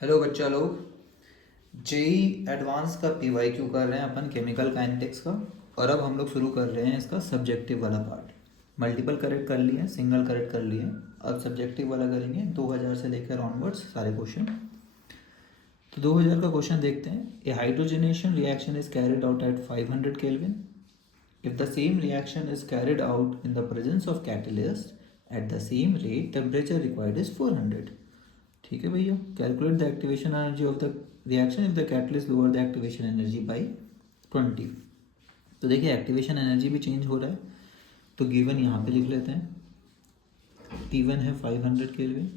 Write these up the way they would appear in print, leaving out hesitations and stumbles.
Hello बच्चा लोग, JEE advance का पीवाईक्यू कर रहे हैं अपन केमिकल काइनेटिक्स का। और अब हम लोग शुरू कर रहे हैं इसका सब्जेक्टिव वाला पार्ट। मल्टीपल करेक्ट कर लिए, सिंगल करेक्ट कर लिए, अब सब्जेक्टिव वाला करेंगे 2000 से लेकर ऑनवर्ड्स सारे क्वेश्चन। तो 2000 का क्वेश्चन देखते हैं। A hydrogenation reaction is carried out at 500 kelvin if the same reaction is carried out in the presence of catalyst at the same rate temperature required is 400। ठीक है भैया, calculate the activation energy of the reaction if the catalyst lower the activation energy by 20। तो देखिए activation energy भी change हो रहा है, तो गिवन यहाँ पे लिख लेते हैं। T1 है 500 केल्विन,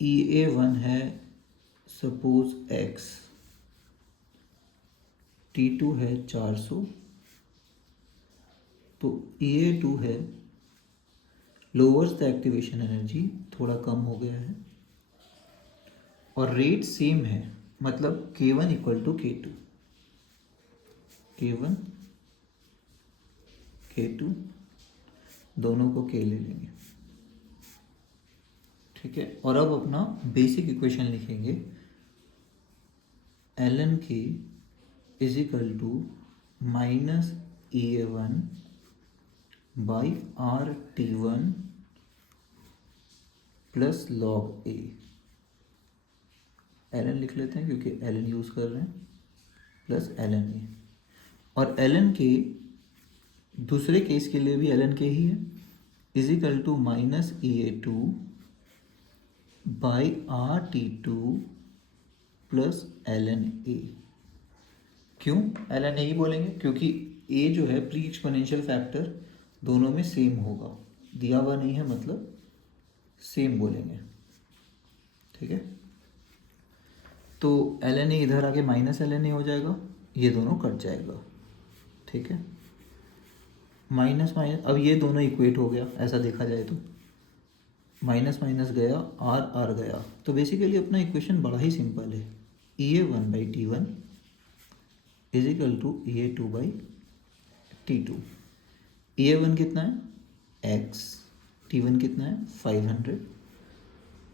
EA1 है सपोज X, T2 है 400, तो EA2 है लोअर्स द एक्टिवेशन एनर्जी, थोड़ा कम हो गया है, और रेट सेम है, मतलब K1 equal to K2, K1 K2 दोनों को K ले लेंगे। ठीक है, और अब अपना बेसिक इक्वेशन लिखेंगे। ln K is equal to minus EA1 by RT1 plus log A। ln लिख लेते हैं क्योंकि ln यूज़ कर रहे हैं, प्लस ln A। और ln K दूसरे केस के लिए भी ln K ही है, is equal to minus EA2 by RT2 plus ln A। क्यों ln A ही बोलेंगे? क्योंकि A जो है प्री एक्सपोनेंशियल फैक्टर दोनों में सेम होगा, दिया हुआ नहीं है, मतलब सेम बोलेंगे। ठीक है, तो ln A इधर आके माइनस ln A हो जाएगा, ये दोनों कट जाएगा। ठीक है, माइनस माइनस, अब ये दोनों इक्वेट हो गया, ऐसा देखा जाए तो माइनस माइनस गया, आर आर गया। तो बेसिकली अपना इक्वेशन बड़ा ही सिंपल है। EA1 by T1 is equal to EA2 by T2। EA1 कितना है X, T1 कितना है 500।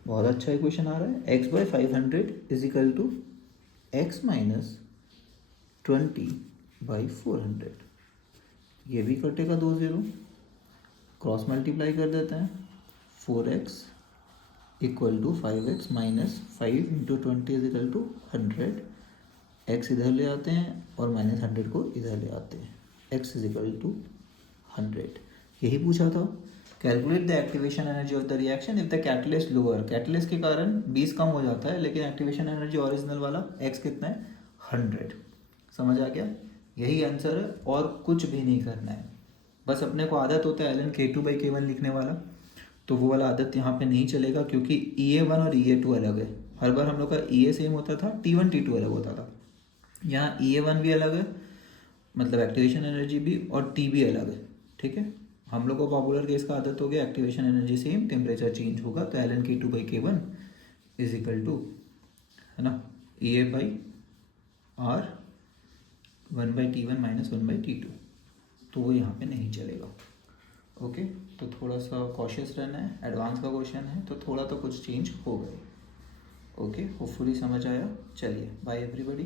बहुत अच्छा इक्वेशन आ रहा है। X by 500 is equal to X minus 20 by 400। ये भी कटेगा 2 0, क्रॉस मल्टीप्लाई कर देते हैं। 4x equal to 5x minus 5 into 20 is equal to 100। x इधर ले आते हैं और माइनस 100 को इधर ले आते हैं, x इज इक्वल टू 100। यही पूछा था। Calculate the activation energy of the reaction if the catalyst lower. Catalyst के कारण 20 कम हो जाता है, लेकिन एक्टिवेशन एनर्जी ओरिजिनल वाला x कितना है 100। समझ आ गया? यही आंसर है, और कुछ भी नहीं करना है। बस अपने को आदत होता है ln K2 बाई K1 लिखने वाला, तो वो वाला आदत यहाँ पे नहीं चलेगा, क्योंकि EA1 और EA2 अलग है। हर बार हम लोग का EA सेम होता था, T1 T2 अलग होता था। यहाँ EA1 भी अलग है, मतलब एक्टिवेशन एनर्जी भी, और T भी अलग है। ठीक है, हम लोग को पॉपुलर केस का आदत हो गया, activation energy same, temperature change होगा, तो ln K2 by K1 is equal to, है ना, EA by R 1 by T1 minus 1 by T2। तो वो यहाँ पे नहीं चलेगा। ओके, तो थोड़ा सा कॉशियस रहना है, एडवांस का क्वेश्चन है तो थोड़ा तो कुछ चेंज होगा। ओके, होपफुली समझ आया। चलिए, बाय एवरीबॉडी।